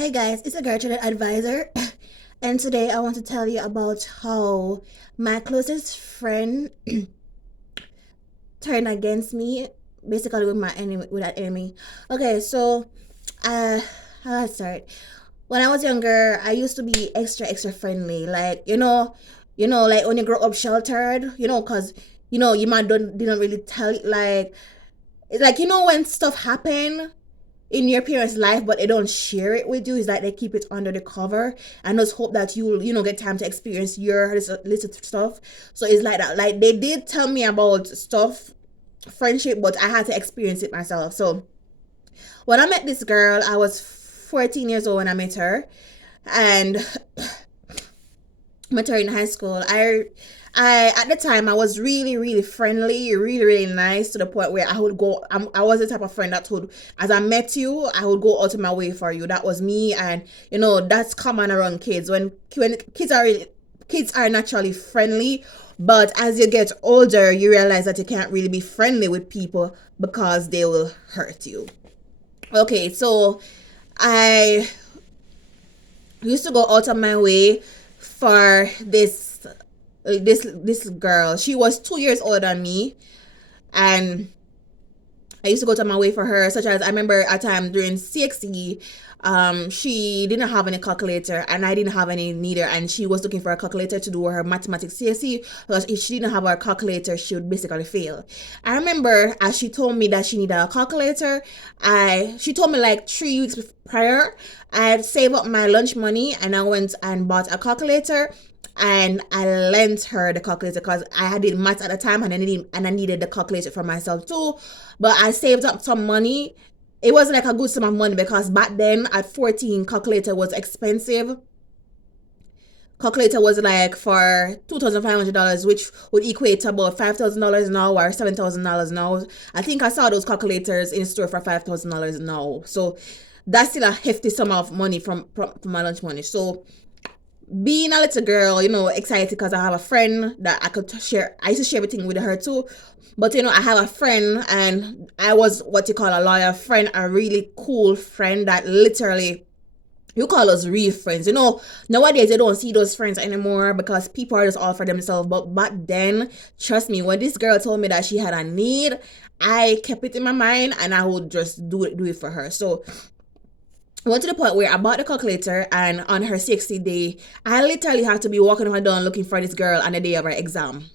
Hey guys, it's a graduate advisor, and today I want to tell you about how my closest friend turned against me, basically with my enemy, with that enemy. Okay, so uh, how do I start? When I was younger, I used to be extra friendly, like like when you grow up sheltered, cause your mom don't didn't really tell like it's like when stuff happen in your parents' life, but they don't share it with you. It's like they keep it under the cover and just hope that you'll, get time to experience your little stuff. So it's like that. Like they did tell me about stuff, friendship, but I had to experience it myself. So when I met this girl, I was 14 years old when I met her, and met her in high school. I at the time I was really friendly, really nice to the point where I would go. I was the type of friend that would, as I met you, I would go out of my way for you. That was me, and that's common around kids. When kids are naturally friendly, but as you get older, you realize that you can't really be friendly with people because they will hurt you. Okay, so I used to go out of my way for this girl. She was 2 years older than me, and I used to go to my way for her. Such as I remember a time during CXE, she didn't have any calculator and I didn't have any neither, and she was looking for a calculator to do her mathematics CSE, because if she didn't have her calculator, she would basically fail. I remember as she told me that she needed a calculator, she told me like 3 weeks prior, I had saved up my lunch money and I went and bought a calculator, and I lent her the calculator because I had did maths at the time, and I needed the calculator for myself too. But I saved up some money. It wasn't like a good sum of money because back then at 14, calculator was expensive. Calculator was like for $2,500, which would equate to about $5,000 now or $7,000 now. I think I saw those calculators in store for $5,000 now. So that's still a hefty sum of money from my lunch money. So being a little girl, excited because I have a friend that I could share. I used to share everything with her too. But I have a friend, and I was what you call a loyal friend, a really cool friend that literally you call us real friends. Nowadays you don't see those friends anymore because people are just all for themselves. But back then, trust me, when this girl told me that she had a need, I kept it in my mind and I would just do it for her. So I went to the point where I bought the calculator, and on her 60th day, I literally had to be walking up and down looking for this girl on the day of her exam.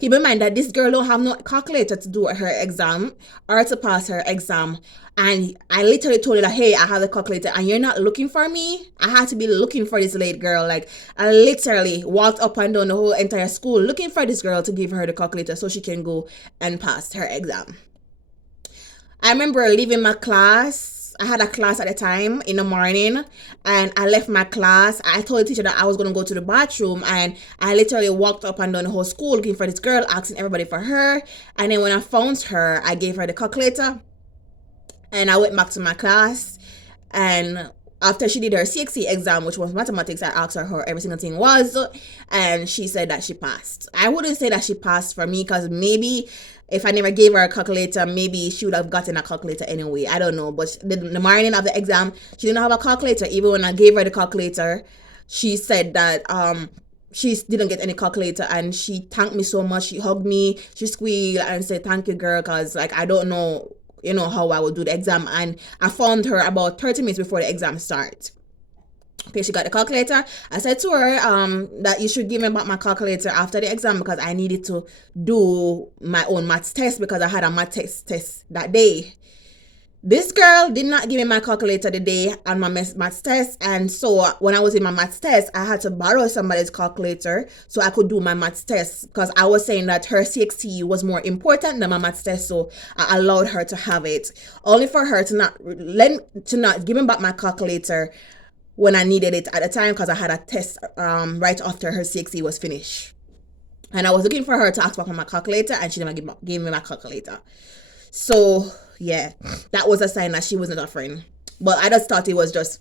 Keep in mind that this girl don't have no calculator to do her exam or to pass her exam. And I literally told her that, hey, I have a calculator and you're not looking for me. I had to be looking for this late girl. Like, I literally walked up and down the whole entire school looking for this girl to give her the calculator so she can go and pass her exam. I remember leaving my class. I had a class at the time in the morning, and I left my class. I told the teacher that I was going to go to the bathroom, and I literally walked up and down the whole school looking for this girl, asking everybody for her. And then when I found her, I gave her the calculator, and I went back to my class. And after she did her CXE exam, which was mathematics, I asked her how every single thing was, and she said that she passed. I wouldn't say that she passed for me, because maybe if I never gave her a calculator, maybe she would have gotten a calculator anyway. I don't know. But the morning of the exam, she didn't have a calculator. Even when I gave her the calculator, she said that she didn't get any calculator, and she thanked me so much. She hugged me, she squealed and said, thank you, girl, because like I don't know how I would do the exam. And I found her about 30 minutes before the exam starts. Okay, she got the calculator. I said to her that you should give me back my calculator after the exam, because I needed to do my own maths test, because I had a maths test that day. This girl did not give me my calculator the day on my maths test, and so when I was in my maths test, I had to borrow somebody's calculator so I could do my maths test, because I was saying that her CXE was more important than my maths test, so I allowed her to have it, only for her to not give me back my calculator when I needed it at the time, because I had a test right after her CXE was finished. And I was looking for her to ask back for my calculator, and she never gave me my calculator. So yeah, that was a sign that she wasn't a friend. But I just thought it was just,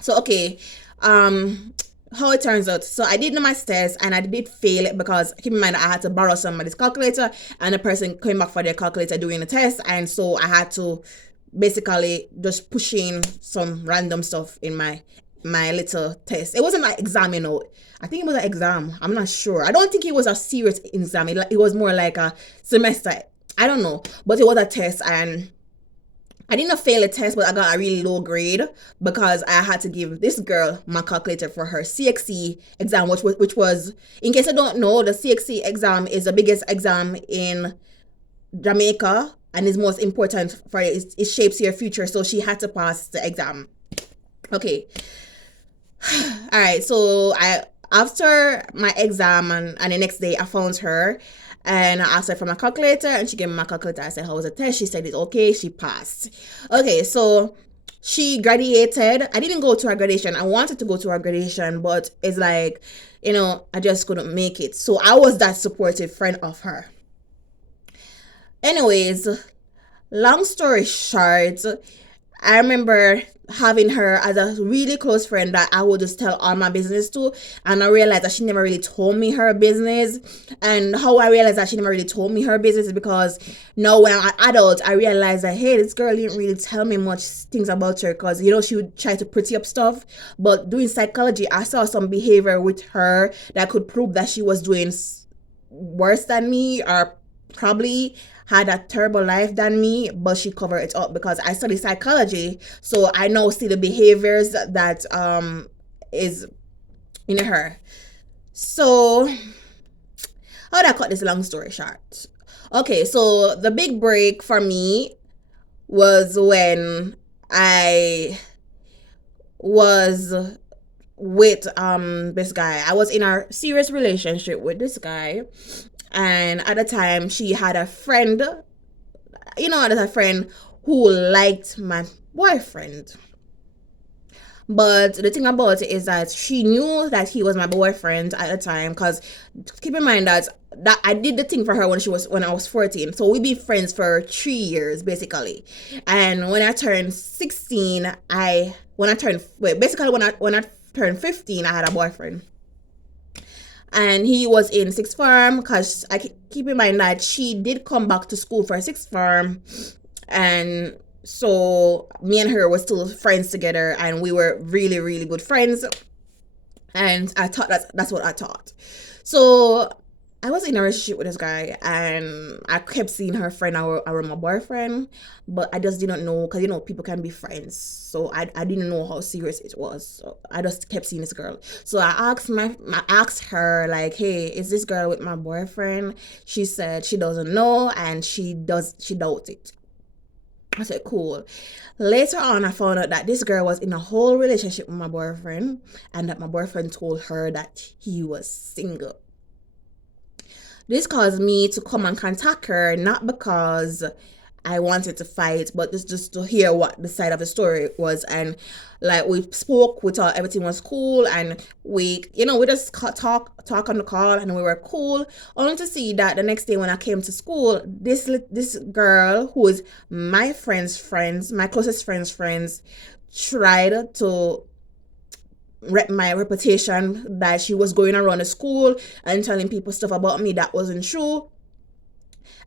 So okay, how it turns out. So I did my test and I did fail it, because keep in mind I had to borrow somebody's calculator, and the person came back for their calculator during the test, and so I had to basically just pushing some random stuff in my little test. It wasn't an exam, you know. I think it was an exam. I'm not sure. I don't think it was a serious exam. It was more like a semester. I don't know. But it was a test, and I didn't fail a test, but I got a really low grade because I had to give this girl my calculator for her CXC exam, which was, in case I don't know, the CXC exam is the biggest exam in Jamaica and is most important for it shapes your future. So she had to pass the exam. Okay. All right. So after my exam and the next day I found her and I asked her for my calculator and she gave me my calculator. I said, how was the test? She said it's okay. She passed. Okay. So she graduated. I didn't go to her graduation. I wanted to go to her graduation, but it's like, you know, I just couldn't make it. So I was that supportive friend of her. Anyways, long story short, I remember having her as a really close friend that I would just tell all my business to, and I realized that she never really told me her business. And how I realized that she never really told me her business is because now when I'm an adult, I realized that, hey, this girl didn't really tell me much things about her, because, you know, she would try to pretty up stuff. But doing psychology, I saw some behavior with her that could prove that she was doing worse than me, or probably had a terrible life than me, but she covered it up because I study psychology. So I now see the behaviors that is in her. So how do I cut this long story short? Okay, so the big break for me was when I was with this guy. I was in a serious relationship with this guy. And at the time, she had a friend, you know, a friend who liked my boyfriend. But the thing about it is that she knew that he was my boyfriend at the time, because keep in mind that I did the thing for her when I was 14. So we be friends for 3 years basically. And when I turned 16, when I turned 15, I had a boyfriend. And he was in sixth form, because I keep in mind that she did come back to school for sixth form, and so me and her were still friends together, and we were really, really good friends. And I thought that's what I thought. So I was in a relationship with this guy, and I kept seeing her friend around my boyfriend, but I just didn't know, because, you know, people can be friends. So I didn't know how serious it was. So I just kept seeing this girl. So I asked her, like, hey, is this girl with my boyfriend? She said she doesn't know, and she doubts it. I said, cool. Later on, I found out that this girl was in a whole relationship with my boyfriend, and that my boyfriend told her that he was single. This caused me to come and contact her, not because I wanted to fight, but just to hear what the side of the story was. And like, we spoke, we thought everything was cool, and we just talk on the call, and we were cool. Only to see that the next day when I came to school, this girl who is my closest friends, tried to my reputation, that she was going around the school and telling people stuff about me that wasn't true.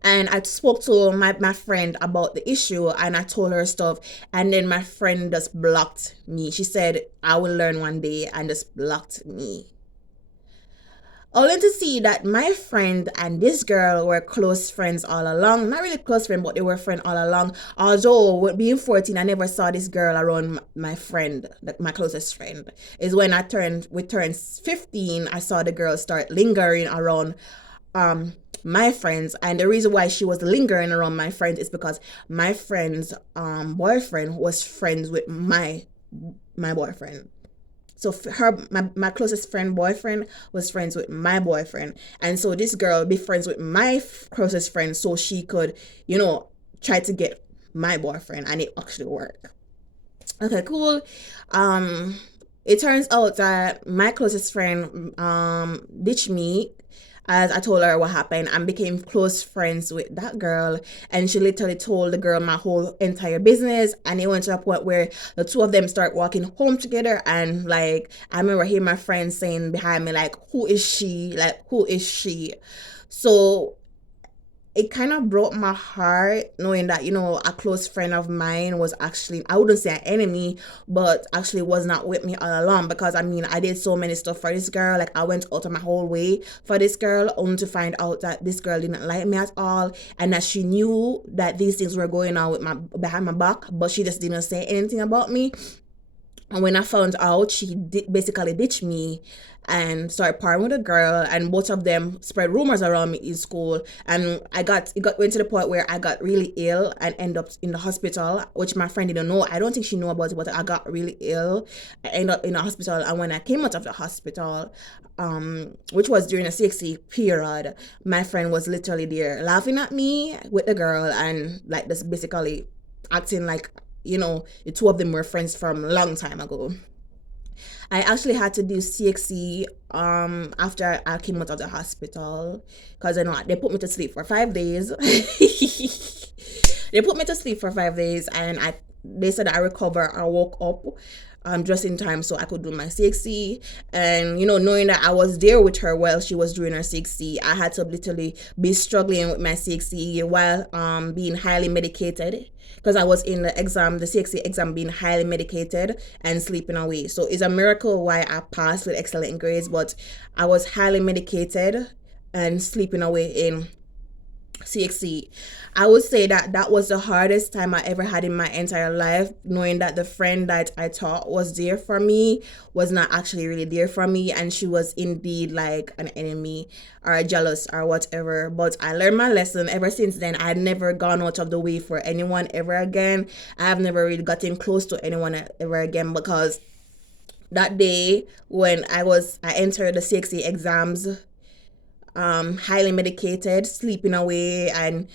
And I spoke to my friend about the issue, and I told her stuff, and then my friend just blocked me. She said, I will learn one day, and just blocked me. Only to see that my friend and this girl were close friends all along. Not really close friends, but they were friends all along. Although, being 14, I never saw this girl around my friend, my closest friend. Is when we turned 15, I saw the girl start lingering around my friends. And the reason why she was lingering around my friends is because my friend's boyfriend was friends with my boyfriend. So my closest friend boyfriend was friends with my boyfriend. And so this girl be friends with my closest friend so she could, try to get my boyfriend, and it actually worked. Okay, cool. It turns out that my closest friend ditched me as I told her what happened, and became close friends with that girl. And she literally told the girl my whole entire business, and it went to a point where the two of them start walking home together. And like, I remember hearing my friends saying behind me, like, who is she? So it kind of broke my heart knowing that, a close friend of mine was actually, I wouldn't say an enemy, but actually was not with me all along. Because I mean, I did so many stuff for this girl. Like, I went out of my whole way for this girl, only to find out that this girl didn't like me at all, and that she knew that these things were going on with my behind my back, but she just didn't say anything about me. And when I found out, she basically ditched me and started partying with a girl, and both of them spread rumors around me in school. And went to the point where I got really ill and ended up in the hospital, which my friend didn't know. I don't think she knew about it, but I got really ill. I ended up in the hospital, and when I came out of the hospital, which was during a 6 week period, my friend was literally there laughing at me with the girl, and like this basically acting like, the two of them were friends from a long time ago. I actually had to do CXC after I came out of the hospital, because they put me to sleep for 5 days. They put me to sleep for 5 days, and they said I recover. I woke up just in time so I could do my CXC. And knowing that I was there with her while she was doing her CXC, I had to literally be struggling with my CXC while being highly medicated, because I was in the CXC exam, being highly medicated and sleeping away. So it's a miracle why I passed with excellent grades, but I was highly medicated and sleeping away in CXC. I would say that that was the hardest time I ever had in my entire life, knowing that the friend that I thought was there for me was not actually really there for me, and she was indeed like an enemy or a jealous or whatever. But I learned my lesson. Ever since then, I'd never gone out of the way for anyone ever again. I have never really gotten close to anyone ever again, because that day when I entered the CXC exams, highly medicated, sleeping away, and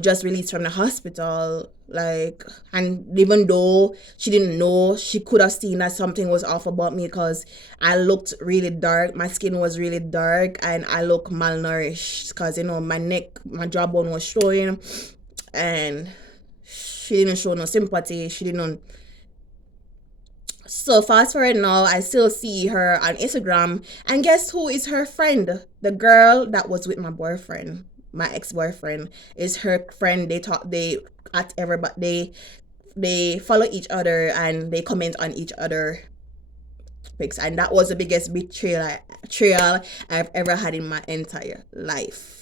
just released from the hospital. Like, and even though she didn't know, she could have seen that something was off about me, because I looked really dark. My skin was really dark, and I looked malnourished, because my neck, my jawbone was showing, and she didn't show no sympathy. She didn't. So fast forward now, I still see her on Instagram, and guess who is her friend? The girl that was with my boyfriend, my ex-boyfriend, is her friend. They at everybody, they follow each other and they comment on each other pics, and that was the biggest betrayal I've ever had in my entire life.